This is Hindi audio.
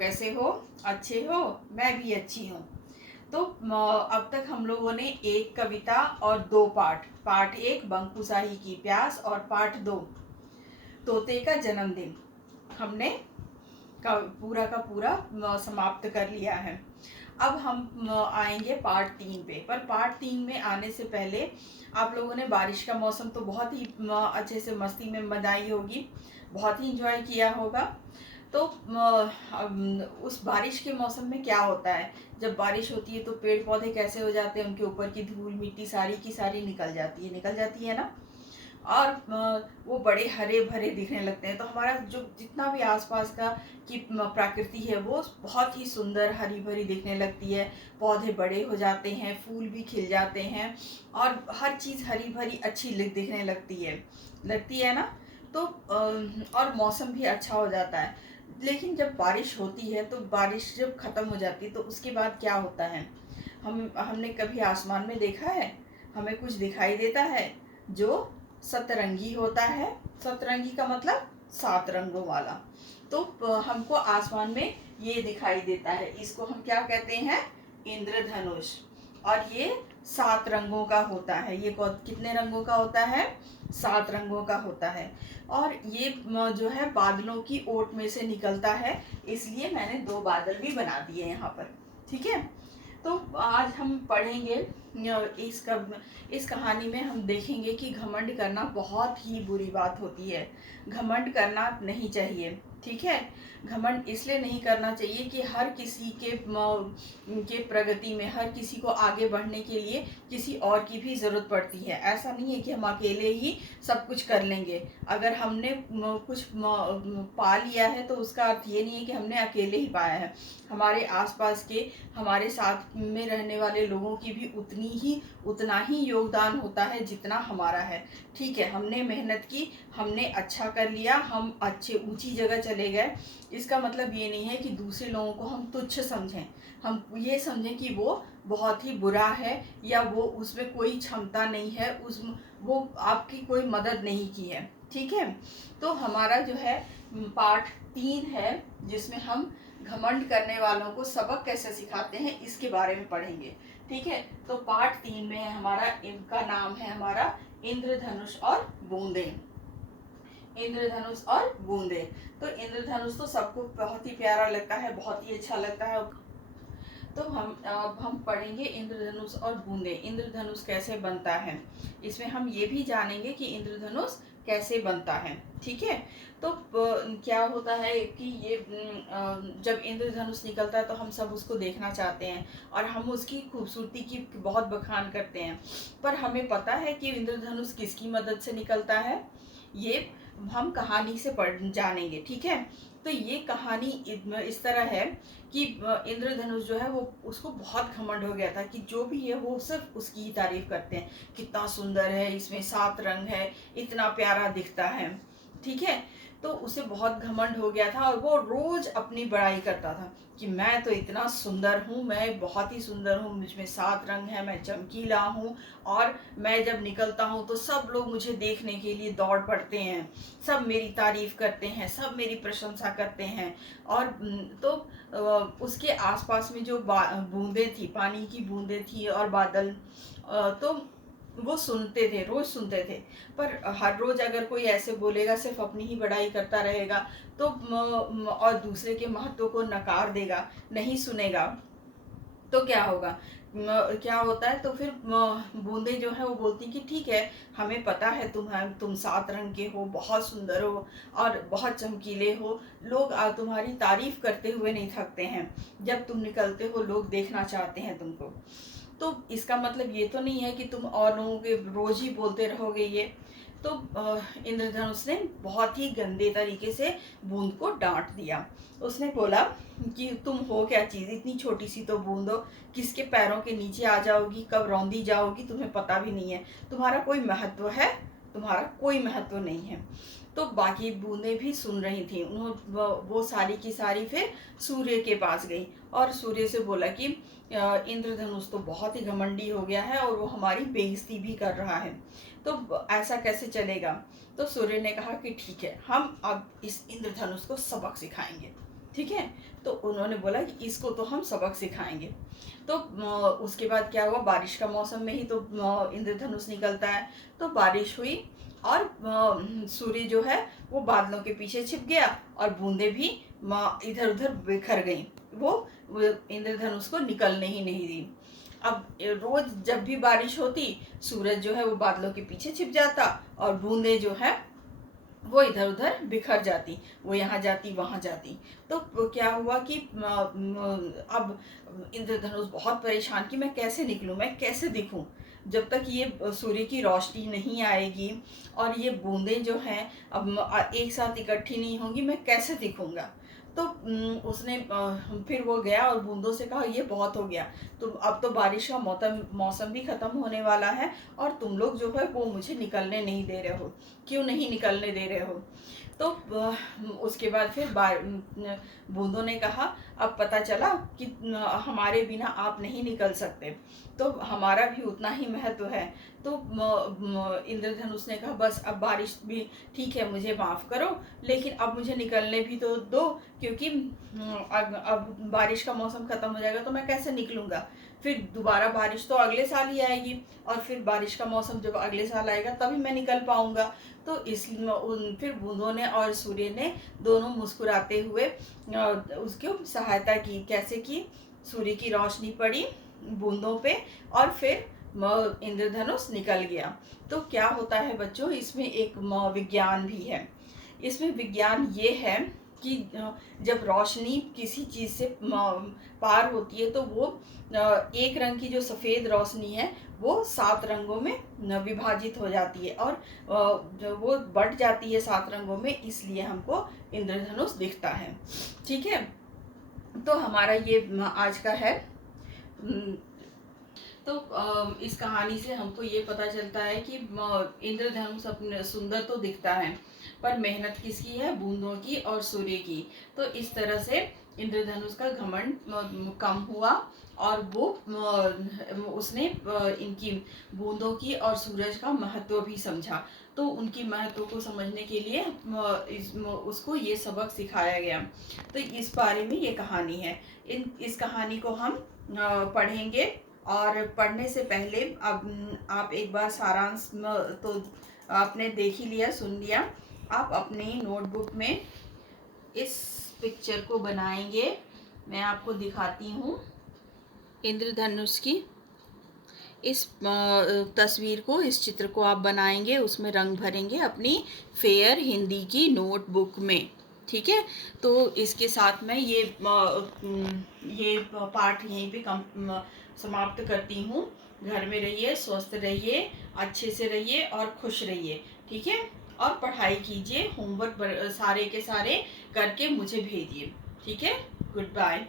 कैसे हो? अच्छे हो? मैं भी अच्छी हूँ। तो अब तक हम लोगों ने एक कविता और दो पाठ, पाठ एक बंकुशाही की प्यास और पाठ दो तोते का जन्मदिन, हमने पूरा का पूरा समाप्त कर लिया है। अब हम आएंगे पार्ट 3 पे। पर पार्ट 3 में आने से पहले आप लोगों ने बारिश का मौसम तो बहुत ही अच्छे से मस्ती में मनाई होगी, बहुत ही इंजॉय किया होगा। तो उस बारिश के मौसम में क्या होता है, जब बारिश होती है तो पेड़ पौधे कैसे हो जाते हैं, उनके ऊपर की धूल मिट्टी सारी की सारी निकल जाती है ना। और वो बड़े हरे भरे दिखने लगते हैं। तो हमारा जो जितना भी आसपास का की प्रकृति है वो बहुत ही सुंदर हरी भरी दिखने लगती है। पौधे बड़े हो जाते हैं, फूल भी खिल जाते हैं और हर चीज़ हरी भरी अच्छी दिखने लगती है ना। तो और मौसम भी अच्छा हो जाता है। लेकिन जब बारिश होती है तो बारिश जब ख़त्म हो जाती है तो उसके बाद क्या होता है, हमने कभी आसमान में देखा है, हमें कुछ दिखाई देता है जो सतरंगी होता है। सतरंगी का मतलब 7 रंगों वाला। तो हमको आसमान में ये दिखाई देता है, इसको हम क्या कहते हैं? इंद्रधनुष। और ये 7 रंगों का होता है। ये कितने रंगों का होता है? 7 रंगों का होता है। और ये जो है बादलों की ओट में से निकलता है, इसलिए मैंने 2 बादल भी बना दिए यहाँ पर। ठीक है। तो आज हम पढ़ेंगे इस कहानी में हम देखेंगे कि घमंड करना बहुत ही बुरी बात होती है। घमंड करना नहीं चाहिए। ठीक है। घमंड इसलिए नहीं करना चाहिए कि हर किसी के प्रगति में, हर किसी को आगे बढ़ने के लिए किसी और की भी ज़रूरत पड़ती है। ऐसा नहीं है कि हम अकेले ही सब कुछ कर लेंगे। अगर हमने कुछ पा लिया है तो उसका अर्थ ये नहीं है कि हमने अकेले ही पाया है। हमारे आसपास के, हमारे साथ में रहने वाले लोगों की भी उतना ही योगदान होता है जितना हमारा है। ठीक है, हमने मेहनत की, हमने अच्छा कर लिया, हम अच्छे ऊंची जगह चले गए, इसका मतलब ये नहीं है कि दूसरे लोगों को हम तुच्छ समझें। हम ये समझें कि वो बहुत ही बुरा है या वो उसमें कोई क्षमता नहीं है, वो आपकी कोई मदद नहीं की है। ठीक है। तो हमारा जो है पाठ 3 है, जिसमें हम घमंड करने वालों को सबक कैसे सिखाते हैं इसके बारे में पढ़ेंगे। ठीक है। तो पाठ 3 में है हमारा, इनका नाम है हमारा इंद्रधनुष और बूंदे। इंद्रधनुष और बूंदे। तो इंद्रधनुष तो सबको बहुत ही प्यारा लगता है, बहुत ही अच्छा लगता है। तो हम पढ़ेंगे इंद्रधनुष और बूंदे। इंद्रधनुष कैसे बनता है, इसमें हम ये भी जानेंगे कि इंद्रधनुष कैसे बनता है। ठीक है। तो क्या होता है कि ये जब इंद्रधनुष निकलता है तो हम सब उसको देखना चाहते हैं और हम उसकी खूबसूरती की बहुत बखान करते हैं। पर हमें पता है कि इंद्रधनुष किसकी मदद से निकलता है, ये हम कहानी से पढ़ जानेंगे। ठीक है। तो ये कहानी इस तरह है कि इंद्रधनुष जो है वो, उसको बहुत घमंड हो गया था कि जो भी है वो सिर्फ उसकी ही तारीफ करते हैं। कितना सुंदर है, इसमें 7 रंग है, इतना प्यारा दिखता है। ठीक है। तो उसे बहुत घमंड हो गया था और वो रोज अपनी बड़ाई करता था कि मैं तो इतना सुंदर हूँ, मैं बहुत ही सुंदर हूँ, मुझमें 7 रंग है, मैं चमकीला हूँ और मैं जब निकलता हूँ तो सब लोग मुझे देखने के लिए दौड़ पड़ते हैं, सब मेरी तारीफ करते हैं, सब मेरी प्रशंसा करते हैं। और तो उसके आसपास में जो बूंदें थी, पानी की बूंदें थी और बादल, तो वो सुनते थे, रोज सुनते थे। पर हर रोज अगर कोई ऐसे बोलेगा, सिर्फ अपनी ही बड़ाई करता रहेगा तो और दूसरे के महत्व को नकार देगा, नहीं सुनेगा, तो क्या होगा? क्या होता है, तो फिर बूंदे जो है वो बोलती कि ठीक है, हमें पता है तुम 7 रंग के हो, बहुत सुंदर हो और बहुत चमकीले हो, लोग तुम्हारी तारीफ करते हुए नहीं थकते हैं, जब तुम निकलते हो लोग देखना चाहते हैं तुमको। तो इसका मतलब ये तो नहीं है कि तुम और लोगों के रोज ही बोलते रहोगे ये। तो इंद्रधनुष ने बहुत ही गंदे तरीके से बूंद को डांट दिया। उसने बोला कि तुम हो क्या चीज़, इतनी छोटी सी तो बूंद हो, किसके पैरों के नीचे आ जाओगी, कब रौंदी जाओगी, तुम्हें पता भी नहीं है, तुम्हारा कोई महत्व है? तुम्हारा कोई महत्व नहीं है। तो बाकी बूंदें भी सुन रही थी। वो सारी की सारी फिर सूर्य के पास गई और सूर्य से बोला कि इंद्रधनुष तो बहुत ही घमंडी हो गया है और वो हमारी बेइज्जती भी कर रहा है, तो ऐसा कैसे चलेगा? तो सूर्य ने कहा कि ठीक है, हम अब इस इंद्रधनुष को सबक सिखाएंगे। ठीक है। तो उन्होंने बोला कि इसको तो हम सबक सिखाएंगे। तो उसके बाद क्या हुआ, बारिश का मौसम में ही तो इंद्रधनुष निकलता है। तो बारिश हुई और सूर्य जो है वो बादलों के पीछे छिप गया और बूंदें भी इधर उधर बिखर गईं। वो इंद्रधनुष को निकलने ही नहीं दी। अब रोज जब भी बारिश होती, सूरज जो है वो बादलों के पीछे छिप जाता और बूंदें जो है वो इधर उधर बिखर जाती, वो यहाँ जाती वहाँ जाती। तो क्या हुआ कि अब इंद्रधनुष बहुत परेशान कि मैं कैसे निकलूं, मैं कैसे दिखूं, जब तक ये सूर्य की रोशनी नहीं आएगी और ये बूंदें जो हैं अब एक साथ इकट्ठी नहीं होंगी, मैं कैसे दिखूंगा। तो उसने फिर वो गया और बूंदों से कहा ये बहुत हो गया, तो अब तो बारिश का मौसम भी ख़त्म होने वाला है और तुम लोग जो है वो मुझे निकलने नहीं दे रहे हो, क्यों नहीं निकलने दे रहे हो। तो उसके बाद फिर बूंदों ने कहा अब पता चला कि हमारे बिना आप नहीं निकल सकते, तो हमारा भी उतना ही महत्व है। तो इंद्रधनुष ने कहा बस अब बारिश भी ठीक है, मुझे माफ़ करो, लेकिन अब मुझे निकलने भी तो दो, क्योंकि अब बारिश का मौसम ख़त्म हो जाएगा तो मैं कैसे निकलूँगा। फिर दोबारा बारिश तो अगले साल ही आएगी और फिर बारिश का मौसम जब अगले साल आएगा तभी मैं निकल पाऊँगा। तो फिर बूंदों ने और सूर्य ने दोनों मुस्कुराते हुए उसकी सहायता की। कैसे की, सूर्य की रोशनी पड़ी बूंदों पे और फिर इंद्रधनुष निकल गया। तो क्या होता है बच्चों, इसमें एक विज्ञान भी है। इसमें विज्ञान ये है कि जब रोशनी किसी चीज़ से पार होती है तो वो एक रंग की जो सफ़ेद रोशनी है वो 7 रंगों में विभाजित हो जाती है और वो बढ़ जाती है 7 रंगों में, इसलिए हमको इंद्रधनुष दिखता है। ठीक है, तो हमारा ये आज का है। तो इस कहानी से हमको ये पता चलता है कि इंद्रधनुष अपने सुंदर तो दिखता है पर मेहनत किसकी है, बूंदों की और सूर्य की। तो इस तरह से इंद्रधनुष का घमंड कम हुआ और वो उसने इनकी बूंदों की और सूरज का महत्व भी समझा। तो उनकी महत्व को समझने के लिए उसको ये सबक सिखाया गया। तो इस बारे में ये कहानी है। इस कहानी को हम पढ़ेंगे और पढ़ने से पहले अब आप एक बार सारांश तो आपने देख ही लिया, सुन लिया। आप अपनी नोटबुक में इस पिक्चर को बनाएंगे। मैं आपको दिखाती हूँ इंद्रधनुष की इस तस्वीर को, इस चित्र को आप बनाएंगे, उसमें रंग भरेंगे अपनी फेयर हिंदी की नोटबुक में। ठीक है, तो इसके साथ मैं ये पाठ यहीं पे समाप्त करती हूँ। घर में रहिए, स्वस्थ रहिए, अच्छे से रहिए और खुश रहिए। ठीक है, और पढ़ाई कीजिए, होमवर्क सारे के सारे करके मुझे भेजिए। ठीक है, गुड बाय।